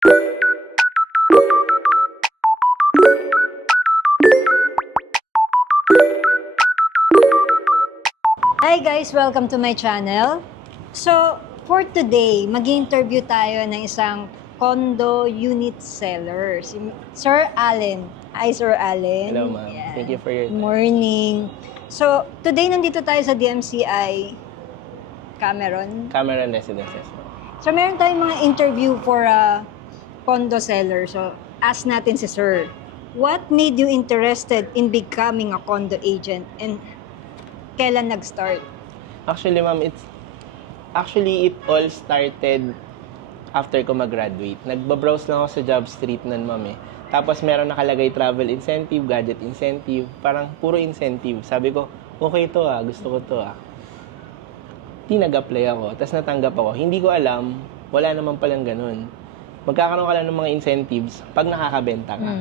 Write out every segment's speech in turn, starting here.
Hi guys! Welcome to my channel. So, for today, mag-interview tayo ng isang condo unit seller, si Sir Allen. Hi, Sir Allen. Hello, ma'am. Yan. Thank you for your time. Morning. So, today nandito tayo sa DMCI Cameron. Cameron Residences. So, meron tayong mga interview for a condo seller. So, ask natin si Sir, what made you interested in becoming a condo agent and kailan nag-start? Actually, ma'am, it all started after ko mag-graduate. Nagbabrowse lang ako sa job street nun, ma'am, eh. Tapos meron nakalagay travel incentive, gadget incentive, parang puro incentive. Sabi ko, okay to gusto ko to nag-apply ako, tapos natanggap ako. Hindi ko alam, wala naman palang ganun. Magkakaroon ka lang ng mga incentives pag nakakabenta ka.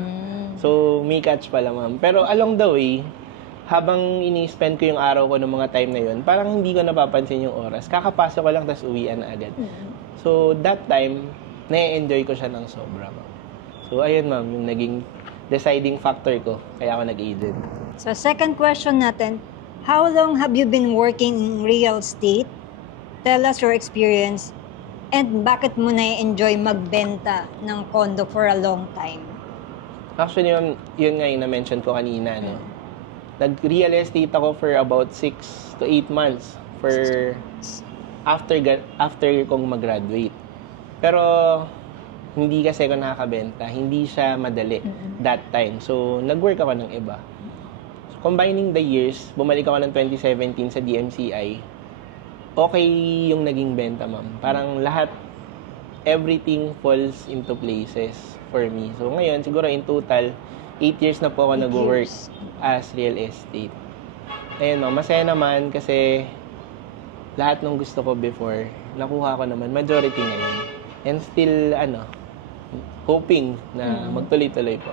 So, may catch pala, ma'am. Pero along the way, habang ini-spend ko yung araw ko ng mga time na yun, parang hindi ko napapansin yung oras. Kakapasok ko lang, tapos uwian na agad. So, that time, na-enjoy ko siya ng sobra, ma'am. So, ayun, ma'am, yung naging deciding factor ko, kaya ako nag-agent. So, second question natin, how long have you been working in real estate? Tell us your experience and bakit mo na-enjoy magbenta ng condo for a long time? Actually, ma'am, yun nga yung na-mention ko kanina, no? Nag-real estate ako for about 6 to 8 months after kong mag-graduate. Pero hindi kasi ako nakakabenta, hindi siya madali that time. So, nag-work ako ng iba. So, combining the years, bumalik ako ng 2017 sa DMCI. Okay yung naging benta, ma'am. Parang lahat, everything falls into places for me. So, ngayon, siguro in total, 8 years na po ako nag-work as real estate. Ayun, ma'am, masaya naman kasi lahat ng gusto ko before, nakuha ko naman, majority ngayon. And still, hoping na magtuloy-tuloy po.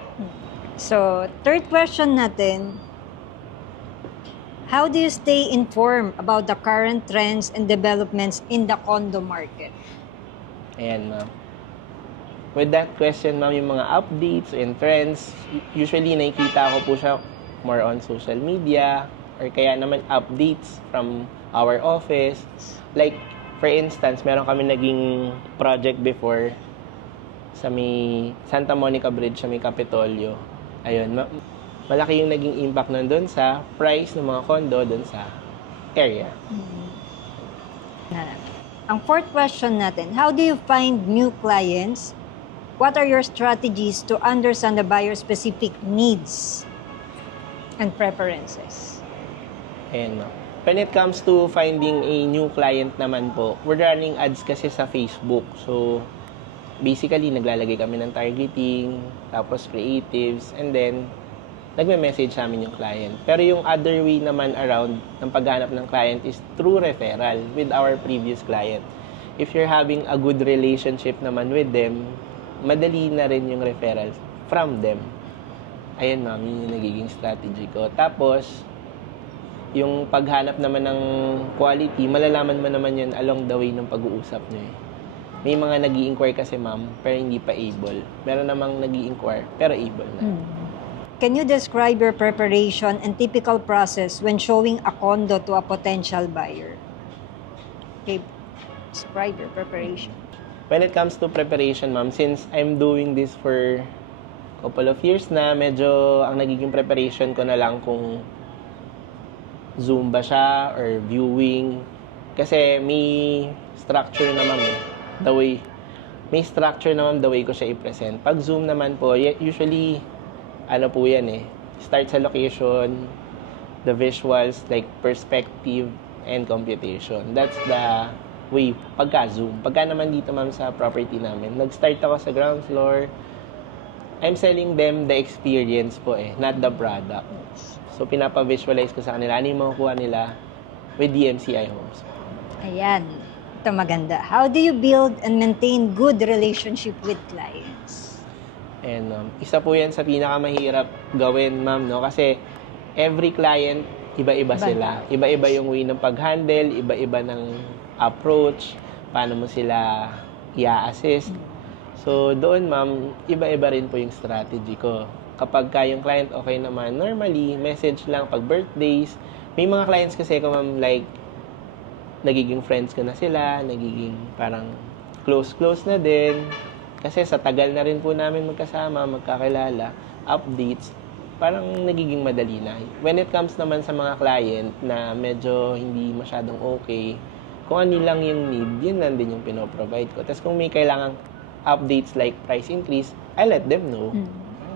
So, third question natin, how do you stay informed about the current trends and developments in the condo market? Ayan, ma'am. With that question, ma'am, yung mga updates and trends, usually nakikita ko po siya more on social media or kaya naman updates from our office. Like, for instance, meron kami naging project before sa may Santa Monica Bridge sa may Capitolio. Ayun, malaki yung naging impact nun doon sa price ng mga condo doon sa area. Ang fourth question natin, how do you find new clients? What are your strategies to understand the buyer's specific needs and preferences? Ayan, ma'am. When it comes to finding a new client naman po, we're running ads kasi sa Facebook. So, basically, naglalagay kami ng targeting, tapos creatives, and then, nagme-message sa amin yung client. Pero yung other way naman around ng paghanap ng client is through referral with our previous client. If you're having a good relationship naman with them, madali na rin yung referral from them. Ayun, ma'am, yun yung nagiging strategy ko. Tapos, yung paghanap naman ng quality, malalaman mo naman yun along the way ng pag-uusap nyo eh. May mga nag-i-inquire kasi, ma'am, pero hindi pa able. Meron namang nag-i-inquire, pero able na. Can you describe your preparation and typical process when showing a condo to a potential buyer? Okay, describe your preparation. When it comes to preparation, ma'am, since I'm doing this for a couple of years na, medyo ang nagiging preparation ko na lang kung Zoom ba siya or viewing. Kasi may structure naman may structure naman the way ko siya i-present. Pag Zoom naman po, usually, po yan start sa location, the visuals, like perspective, and computation. That's the way pagka-Zoom. Pagka naman dito, ma'am, sa property namin, nag-start ako sa ground floor. I'm selling them the experience po not the product. So, pinapa-visualize ko sa kanila ano yung makukuha nila with DMCI Homes. Ayan, ito maganda. How do you build and maintain good relationship with clients? And isa po yan sa pinakamahirap gawin, ma'am, no? Kasi every client, iba-iba sila. Iba-iba yung way ng pag-handle, iba-iba ng approach, paano mo sila i-assist. So, doon ma'am, iba-iba rin po yung strategy ko. Kapag yung client okay naman, normally, message lang pag birthdays. May mga clients kasi ko ma'am, like, nagiging friends ko na sila, nagiging parang close na din. Kasi sa tagal na rin po namin magkasama, magkakilala, updates, parang nagiging madali na. When it comes naman sa mga client na medyo hindi masyadong okay, kung ano lang yung need, yun lang din yung pinoprovide ko. Tapos kung may kailangang updates like price increase, I let them know.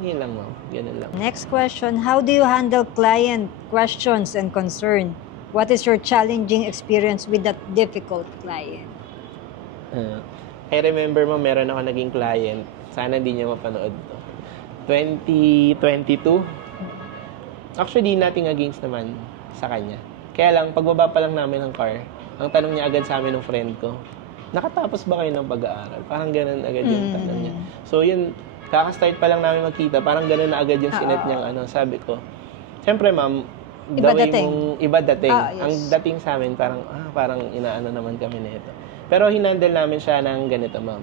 Yun lang ma'am. Ganun lang. Next question, how do you handle client questions and concern? What is your challenging experience with that difficult client? I remember mo, meron ako naging client. Sana hindi niya mapanood to. 2022. Actually, nothing against naman sa kanya. Kaya lang, pagbaba pa lang namin ng car, ang tanong niya agad sa amin ng friend ko, nakatapos ba kayo ng pag-aaral? Parang ganun agad yung tanong niya. So, yun, kaka-start pa lang namin magkita, parang ganun na agad yung sinet niyang sabi ko. Siyempre, ma'am, Iba dating. Iba dating. Yes. Ang dating sa amin, parang inaano naman kami nito. Pero hinandle namin siya ng ganito, ma'am.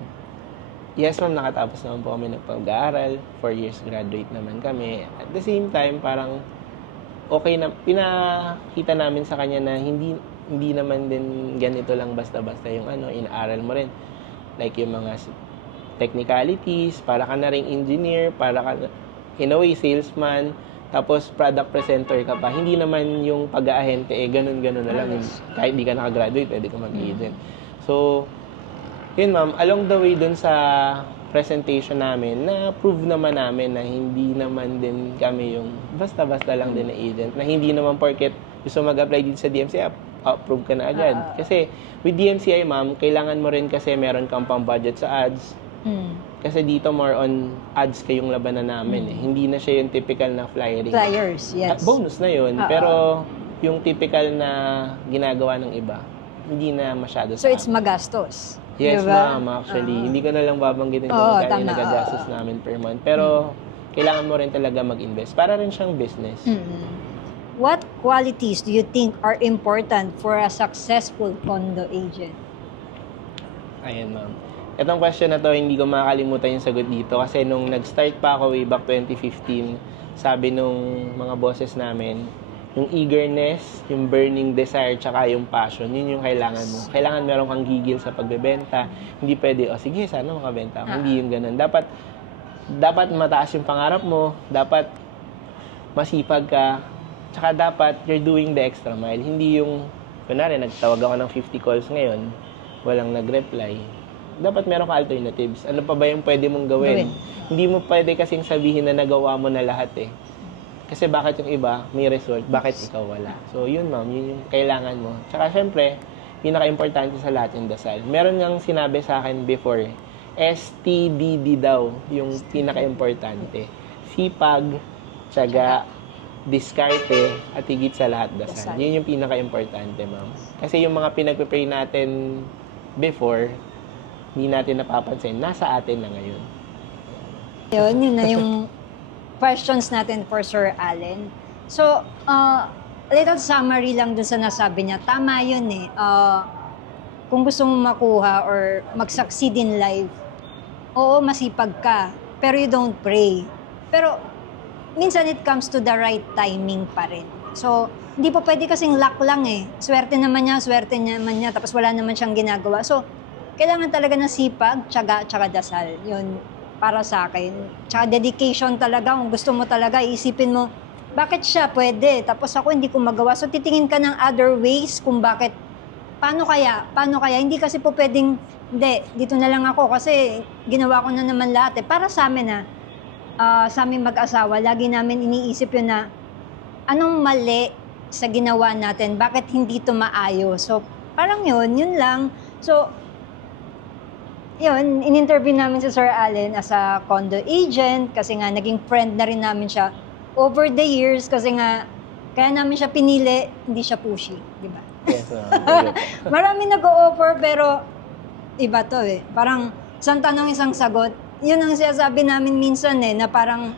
Yes, ma'am, nakatapos naman po kami ng pag-aaral. 4 years graduate naman kami. At the same time, parang okay na, pinakita namin sa kanya na hindi naman din ganito lang basta-basta yung inaaral mo rin. Like yung mga technicalities, para ka na ring engineer, para ka, in a way, salesman, tapos product presenter ka pa. Hindi naman yung pag-aahente, ganun-ganun na lang. Kahit di ka nakagraduate, pwede ka mag-agent. So, yun ma'am, along the way dun sa presentation namin, na-prove naman namin na hindi naman din kami yung basta-basta lang din na agent. Na hindi naman porket gusto mag-apply din sa DMCI, approve ka na agad. Kasi with DMCI ma'am, kailangan mo rin kasi meron kang pang-budget sa ads. Kasi dito more on ads kayong labanan namin. Hindi na siya yung typical na flyering. Flyers, yes. At bonus na yun. Pero yung typical na ginagawa ng iba, hindi na masyado So sa it's magastos. Yes, diba? ma'am, actually. Hindi ko na lang babanggitin kung magkano yung nagagastos namin per month. Pero, kailangan mo rin talaga mag-invest. Para rin siyang business. What qualities do you think are important for a successful condo agent? Ayan, ma'am. Itong question na to, hindi ko makakalimutan yung sagot dito. Kasi nung nag-start pa ako way back 2015, sabi nung mga bosses namin, yung eagerness, yung burning desire, tsaka yung passion, yun yung kailangan mo. Kailangan meron kang gigil sa pagbebenta. Hindi pwede, sige, sana makabenta ako. Hindi yung ganun. Dapat mataas yung pangarap mo. Dapat masipag ka. Tsaka dapat you're doing the extra mile. Hindi yung, kunwari, nagtawag ako ng 50 calls ngayon, walang nag-reply. Dapat meron ka alternatives. Ano pa ba yung pwede mong gawin? Hindi mo pwede kasing sabihin na nagawa mo na lahat eh. Kasi bakit yung iba may result, bakit ikaw wala? So yun ma'am, yun yung kailangan mo. Tsaka syempre, pinaka-importante sa lahat yung dasal. Meron ngang sinabi sa akin before, STDD daw yung pinaka-importante. Sipag, tiyaga, diskarte, at higit sa lahat dasal. Yun yung pinaka-importante ma'am. Kasi yung mga pinagpe-pray natin before, hindi natin napapansin, nasa atin na ngayon. Yun na yung questions natin for Sir Allen. So, little summary lang dun sa nasabi niya. Tama yun eh. Kung gusto mo makuha or mag-succeed in life, oo, masipag ka, pero you don't pray. Pero, minsan it comes to the right timing pa rin. So, hindi po pwede kasing luck lang eh. Swerte naman niya, tapos wala naman siyang ginagawa. So, kailangan talaga ng sipag, tiyaga, tsaka dasal. Yun, para sa akin. Tsaka dedication talaga. Kung gusto mo talaga, isipin mo, bakit siya pwede? Tapos ako hindi ko magawa. So, titingin ka ng other ways kung bakit. Paano kaya? Hindi kasi po pwedeng, hindi, dito na lang ako kasi ginawa ko na naman lahat eh. Para sa amin sa aming mag-asawa, lagi namin iniisip yun na, anong mali sa ginawa natin? Bakit hindi ito maayos? So, parang yun lang. So, yun, in-interview namin si Sir Allen as a condo agent kasi nga naging friend na rin namin siya over the years kasi nga kaya namin siya pinili, hindi siya pushy, di ba? Yes, Marami nag-o-offer pero iba to eh. Parang isang tanong, isang sagot. Yun ang sinasabi namin minsan eh, na parang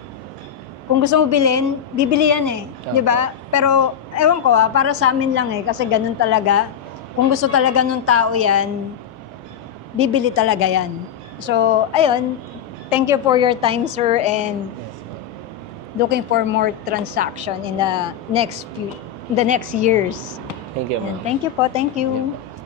kung gusto mo bilhin, bibili yan eh. Di ba? Pero ewan ko para sa amin lang eh, kasi ganun talaga. Kung gusto talaga nung tao yan, bibili talaga yan. So, ayun, thank you for your time, sir, and Yes, ma'am. looking for more transaction in the next years. Thank you, And ma'am. thank you po, thank Thank you. you po.